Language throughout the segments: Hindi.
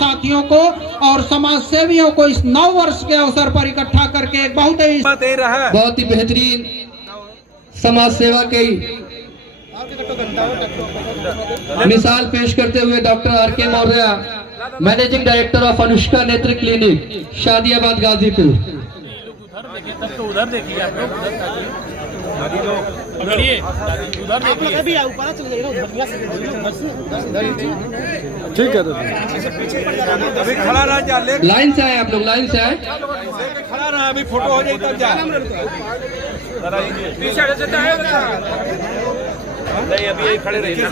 साथियों को और समाज सेवियों को इस 9 वर्ष के अवसर पर इकट्ठा करके बहुत ही बेहतरीन समाज सेवा की मिसाल पेश करते हुए doctor RK. Maurya, managing director of Anushka Netra clinic, Shadiyabad, Ghazipur. उधर देखिए आप लोग, ठीक है। तो अभी खड़ा रहा जा, लाइन से आए आप लोग, लाइन से आए, खड़ा रहा, अभी फोटो हो जाए तब जा। नहीं, अभी खड़े रहिए।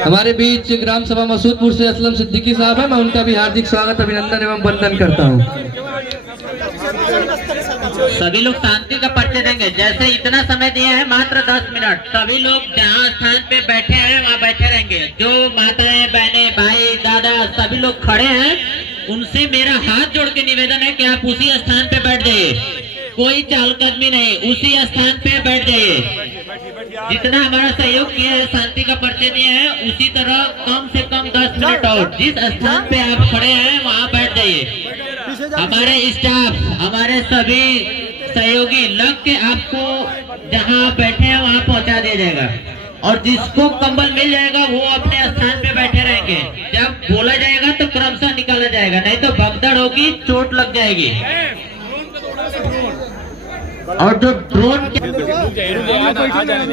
हमारे बीच ग्राम सभा मसूदपुर से असलम सिद्दीकी साहब है, मैं उनका भी हार्दिक स्वागत, अभिनंदन एवं वंदन करता हूँ। सभी लोग शांति का परिचय देंगे। जैसे इतना समय दिया है, मात्र 10 मिनट, सभी लोग जहाँ स्थान पे बैठे हैं वहाँ बैठे रहेंगे। जो माताएं, बहनें, भाई, दादा सभी लोग खड़े हैं, उनसे मेरा हाथ जोड़ के निवेदन है कि आप उसी स्थान पे बैठ जाइए, कोई चहलकदमी नहीं, उसी स्थान पे बैठ जाइए। जितना हमारा सहयोग किया है, शांति का परिचय दिया है, उसी तरह कम से कम 10 मिनट और जिस स्थान पे आप खड़े हैं वहाँ बैठ जाइए। हमारे स्टाफ, हमारे सभी सहयोगी लग के आपको जहाँ बैठे हैं वहाँ पहुँचा दिया जाएगा, और जिसको कंबल मिल जाएगा वो अपने स्थान पे बैठे रहेंगे। जब बोला जाएगा तो क्रमशः निकाला जाएगा, नहीं तो भगदड़ होगी, चोट लग जाएगी। और जो ड्रोन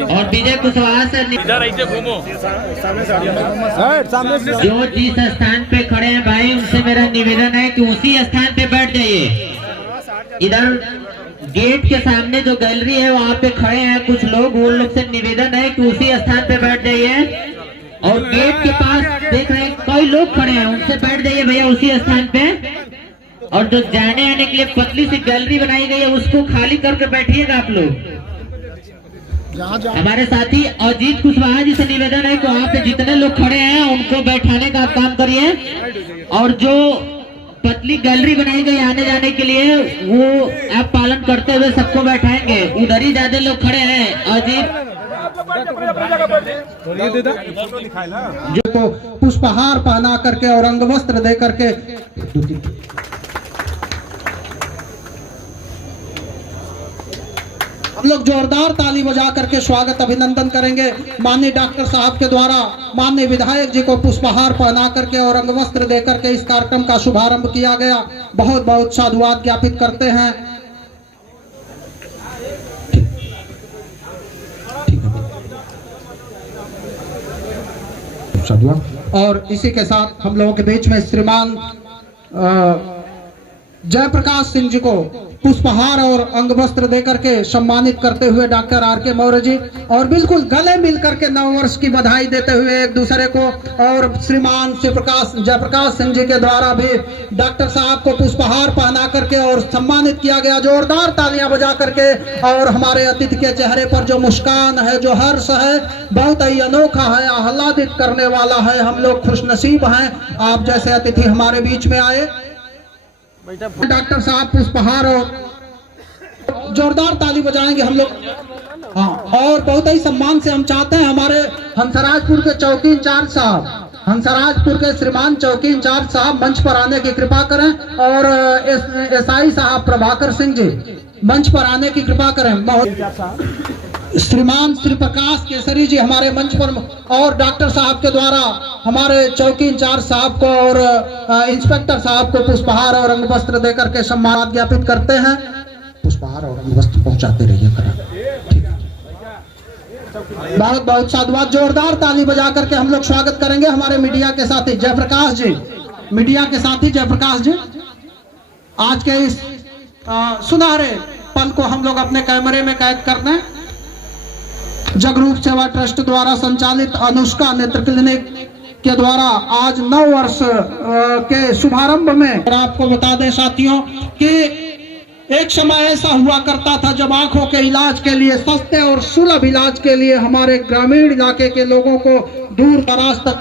और विजय कुशवाहा से जो जिस स्थान पे खड़े हैं भाई, उनसे मेरा निवेदन है कि उसी स्थान पे बैठ जाइए। इधर गेट के सामने जो गैलरी है वहाँ पे खड़े हैं कुछ लोग, वो लोग से निवेदन है कि उसी स्थान पे बैठ जाइए। और गेट के पास देख रहे हैं कई लोग खड़े हैं, उनसे बैठ जाइए भैया उसी स्थान पे। और जो जाने आने के लिए पतली सी गैलरी बनाई गई है, उसको खाली करके बैठिएगा आप लोग। हमारे साथी अजीत कुशवाहा जी से निवेदन है कि वहाँ पे जितने लोग खड़े हैं उनको बैठाने का काम करिए, और जो पतली गैलरी बनाई गई आने जाने के लिए वो आप पालन करते हुए सबको बैठाएंगे। उधर ही ज्यादा लोग खड़े हैं। अजीत जो पुष्पहार पहना करके और अंग वस्त्र दे करके हम लोग जोरदार ताली बजा करके स्वागत अभिनंदन करेंगे। माननीय डॉक्टर साहब के द्वारा माननीय विधायक जी को पुष्पहार पहना करके और अंग वस्त्र दे करके इस कार्यक्रम का शुभारंभ किया गया। बहुत बहुत साधुवाद ज्ञापित करते हैं। और इसी के साथ हम लोगों के बीच में श्रीमान जयप्रकाश सिंह जी को पुष्पहार और अंग वस्त्र देकर के सम्मानित करते हुए डॉक्टर आर.के. मौर्य जी, और बिल्कुल गले मिलकर के 9 वर्ष की बधाई देते हुए एक दूसरे को, और श्रीमान जयप्रकाश सिंह जी के द्वारा भी डॉक्टर साहब को पुष्पहार पहना करके और सम्मानित किया गया। जोरदार तालियां बजा करके। और हमारे अतिथि के चेहरे पर जो मुस्कान है, जो हर्ष है, बहुत ही अनोखा है, आह्लादित करने वाला है। हम लोग खुशनसीब हैं आप जैसे अतिथि हमारे बीच में आए। डॉक्टर साहब पुष्पहार और जोरदार ताली बजाएंगे हम लोग। हाँ, और बहुत ही सम्मान से हम चाहते हैं हमारे हंसराजपुर के चौकी इंचार्ज साहब, हंसराजपुर के श्रीमान चौकी इंचार्ज साहब मंच पर आने की कृपा करें, और एसआई साहब प्रभाकर सिंह जी मंच पर आने की कृपा करें। श्रीमान श्री प्रकाश केसरी जी हमारे मंच पर, और डॉक्टर साहब के द्वारा हमारे चौकी इंचार्ज साहब को और इंस्पेक्टर साहब को पुष्पहार और अंग वस्त्र देकर के सम्मान ज्ञापित करते हैं। पुष्पहार और अंग वस्त्र पहुंचाते रहिए बहुत बहुत साधुवाद। जोरदार ताली बजा करके हम लोग स्वागत करेंगे हमारे मीडिया के साथी जयप्रकाश जी, मीडिया के साथी जयप्रकाश जी। आज के इस सुनहरे पल को हम लोग अपने कैमरे में कैद करते हैं। जगरूप सेवा ट्रस्ट द्वारा संचालित अनुष्का नेत्र क्लिनिक के द्वारा आज 9 वर्ष के शुभारंभ में, और आपको बता दें साथियों कि एक समय ऐसा हुआ करता था जब आंखों के इलाज के लिए, सस्ते और सुलभ इलाज के लिए हमारे ग्रामीण इलाके के लोगों को दूर दराज तक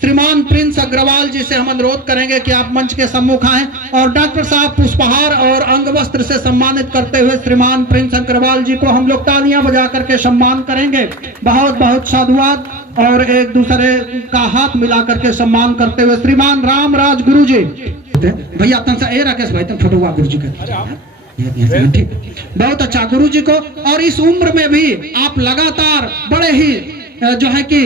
श्रीमान प्रिंस अग्रवाल जी से हम अनुरोध करेंगे कि आप मंच के सम्मुख आएं, और डॉक्टर साहब पुष्पहार और अंग वस्त्र से सम्मानित करते हुए श्रीमान प्रिंस अग्रवाल जी को हम लोग तालियां बजा करके सम्मान करेंगे। बहुत बहुत साधुवाद। और एक दूसरे का हाथ मिला करके सम्मान करते हुए श्रीमान रामराज गुरु जी। भैया तन से ए राकेश भाई तुम फोटो गुरु जी का ठीक, बहुत अच्छा गुरु जी को। और इस उम्र में भी आप लगातार बड़े ही जो है कि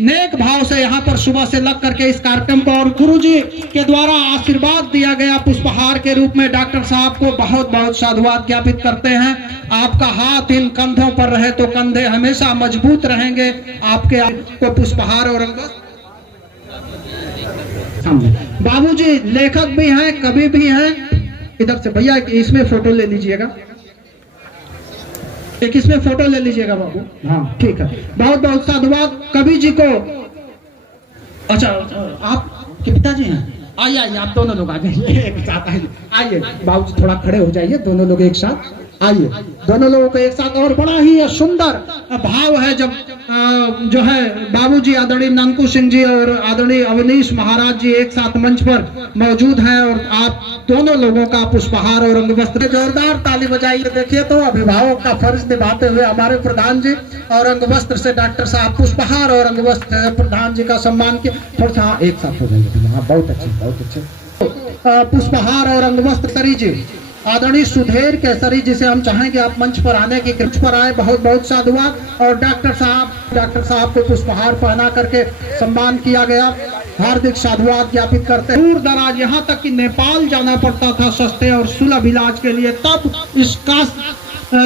नेक भाव से यहाँ पर सुबह से लग करके इस कार्यक्रम को, और गुरु जी के द्वारा आशीर्वाद दिया गया पुष्पहार के रूप में डॉक्टर साहब को बहुत बहुत साधुवाद ज्ञापित करते हैं। आपका हाथ इन कंधों पर रहे तो कंधे हमेशा मजबूत रहेंगे। आपके को पुष्पहार और बाबूजी लेखक भी हैं, कवि भी हैं। इधर से भैया इसमें फोटो ले लीजिएगा, एक इसमें फोटो ले लीजिएगा बाबू। हाँ ठीक है, बहुत बहुत साधुवाद कवि जी को। अच्छा आपके पिताजी हैं, आइए आइए आप दोनों लोग आ जाइए एक साथ, आइए बाबू जी थोड़ा खड़े हो जाइए, दोनों लोग एक साथ आइए, दोनों लोगों को एक साथ। और बड़ा ही सुंदर भाव है जब जो है बाबूजी आदरणीय नंकू सिंह जी और आदरणीय अवनीश महाराज जी एक साथ मंच पर मौजूद हैं और आप दोनों लोगों का पुष्पहार और अंगवस्त्र, जोरदार ताली बजाइए। देखिए तो अभिभावक का फर्ज निभाते हुए हमारे प्रधान जी और अंगवस्त्र से डॉक्टर साहब पुष्पहार और अंगवस्त्र से प्रधान जी का सम्मान किया। थोड़ा सा हाँ एक साथ हो जाएंगे, हाँ बहुत अच्छे बहुत अच्छे। पुष्पहार और अंगवस्त्र सरी जी आदरणीय सुधीर केसरी जी से हम चाहेंगे आप मंच पर आने की मंच पर आए। बहुत बहुत साधुवाद। और डॉक्टर साहब को पुष्पहार पहना करके सम्मान किया गया, हार्दिक साधुवाद ज्ञापित करते हैं। दूर दराज यहाँ तक कि नेपाल जाना पड़ता था सस्ते और सुलभ इलाज के लिए, तब इसका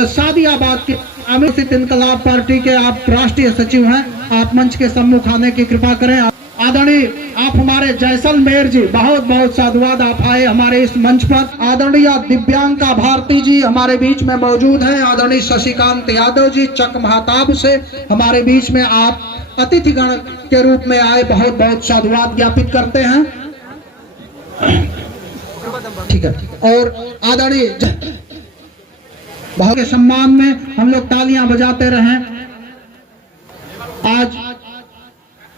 सादियाबाद के अमित इनकलाब पार्टी के आप राष्ट्रीय सचिव हैं, आप मंच के सम्मुख आने की कृपा करें। आदरणीय आप हमारे जैसलमेर जी, बहुत बहुत साधुवाद आप आए हमारे इस मंच पर। आदरणीय दिव्यांका भारती जी हमारे बीच में मौजूद हैं। आदरणीय शशिकांत यादव जी चक महताब से हमारे बीच में आप अतिथिगण के रूप में आए, बहुत बहुत साधुवाद ज्ञापित करते हैं। ठीक है, और आदरणीय बहुत के सम्मान में हम लोग तालियां बजाते रहें। आज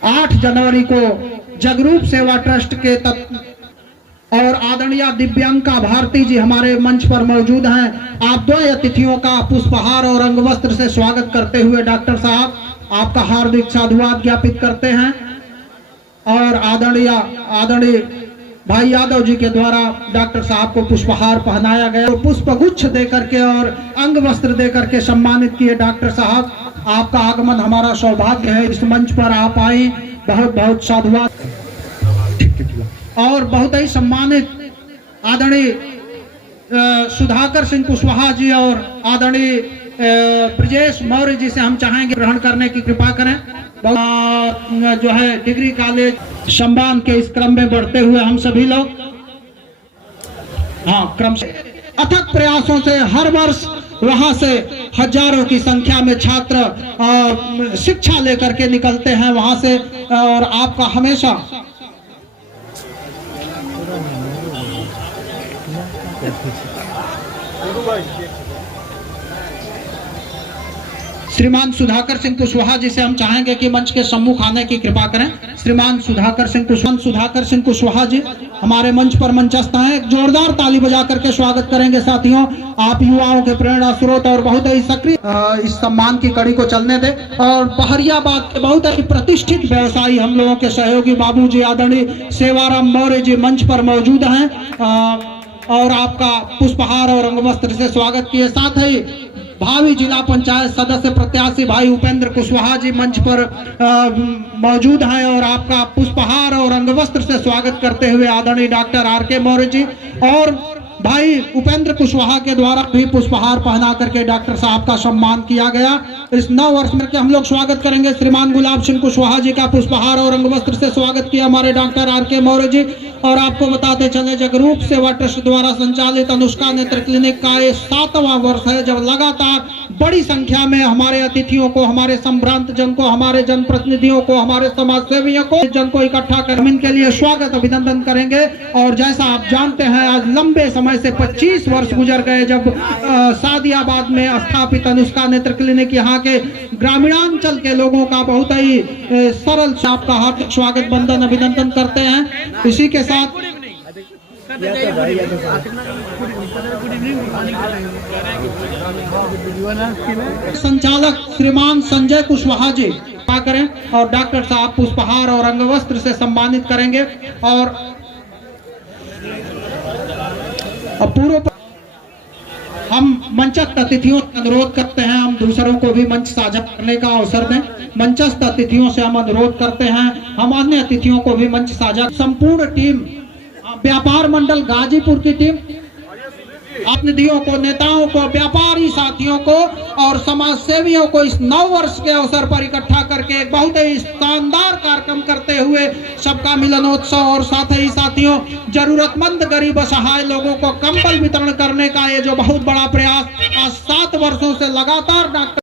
8 जनवरी को जगरूप सेवा ट्रस्ट के और आदरणीय दिव्यांका भारती जी हमारे मंच पर मौजूद हैं। आप दो अतिथियों का पुष्पहार और अंगवस्त्र से स्वागत करते हुए डॉक्टर साहब आपका हार्दिक साधुवाद ज्ञापित करते हैं। और आदरणीय भाई यादव जी के द्वारा डॉक्टर साहब को पुष्पहार पहनाया गया, तो पुष्पगुच्छ देकर के और अंगवस्त्र देकर के सम्मानित किए। डॉक्टर साहब आपका आगमन हमारा सौभाग्य है, इस मंच पर आप आए, बहुत बहुत साधुवाद। और बहुत ही सम्मानित आदरणीय सुधाकर सिंह कुशवाहा जी और आदरणीय ब्रजेश मौर्य जी से हम चाहेंगे ग्रहण करने की कृपा करें। जो है डिग्री कॉलेज सम्मान के इस क्रम में बढ़ते हुए हम सभी लोग क्रम से अथक प्रयासों से हर वर्ष वहां से हजारों की संख्या में छात्र शिक्षा लेकर के निकलते हैं वहां से। और आपका हमेशा श्रीमान सुधाकर सिंह कुशवाहा जी से हम चाहेंगे कि मंच के सम्मुख आने की कृपा करें। श्रीमान सुधाकर सिंह कुशवाहा जी हमारे मंच पर मंचस्थ हैं, एक जोरदार ताली बजा करके स्वागत करेंगे। साथियों आप युवाओं के प्रेरणा स्रोत और बहुत ही सक्रिय इस सम्मान की कड़ी को चलने दें। और बहरियाबाद के बहुत ही प्रतिष्ठित व्यवसायी हम लोगों के सहयोगी बाबूजी आदरणीय सेवाराम मौर्य जी मंच पर मौजूद हैं और आपका पुष्पहार और अंगवस्त्र से स्वागत किए। साथ ही भावी जिला पंचायत सदस्य प्रत्याशी भाई उपेंद्र कुशवाहा जी मंच पर मौजूद हैं और आपका पुष्पहार और अंगवस्त्र से स्वागत करते हुए आदरणीय डॉक्टर आर.के. मौर्य जी और भाई उपेंद्र कुशवाहा के द्वारा भी पुष्पहार पहना करके डॉक्टर साहब का सम्मान किया गया। इस 9 वर्ष में हम लोग स्वागत करेंगे श्रीमान गुलाब सिंह कुशवाहा जी का पुष्पहार और अंगवस्त्र से स्वागत किया हमारे डॉक्टर आर.के. मौर्य जी। और आपको बताते चले जगरूप सेवा ट्रस्ट द्वारा संचालित अनुष्का नेत्र क्लिनिक का ये 7वां वर्ष है, जब लगातार बड़ी संख्या में हमारे अतिथियों को, हमारे संभ्रांत जन को, हमारे जनप्रतिनिधियों को, हमारे समाज सेवियों को, जन को इकट्ठा कर हम इनके लिए स्वागत अभिनंदन करेंगे। और जैसा आप जानते हैं आज लंबे समय से 25 वर्ष गुजर गए जब सादियाबाद में स्थापित अनुष्का नेत्र क्लिनिक यहाँ के ग्रामीणांचल के लोगों का बहुत ही सरल से आपका हार्दिक स्वागत बंदन अभिनंदन करते हैं। इसी के साथ संचालक श्रीमान संजय कुशवाहा जी कृपा करें और डॉक्टर साहब पुष्पहार और अंगवस्त्र से सम्मानित करेंगे। और पूर्व हम मंचस्थ अतिथियों से अनुरोध करते हैं, हम दूसरों को भी मंच साझा करने का अवसर दें। मंचस्थ अतिथियों से हम अनुरोध करते हैं, हम अन्य अतिथियों को भी मंच साझा। संपूर्ण टीम, व्यापार मंडल गाजीपुर की टीम, प्रतिनिधियों को, नेताओं को, व्यापारी साथियों को और समाज सेवियों को इस नव वर्ष के अवसर पर इकट्ठा करके एक बहुत ही शानदार कार्यक्रम करते हुए सबका मिलनोत्सव और साथ ही साथियों जरूरतमंद गरीब असहाय लोगों को कंबल वितरण करने का ये जो बहुत बड़ा प्रयास आज 7 वर्षों से लगातार डॉक्टर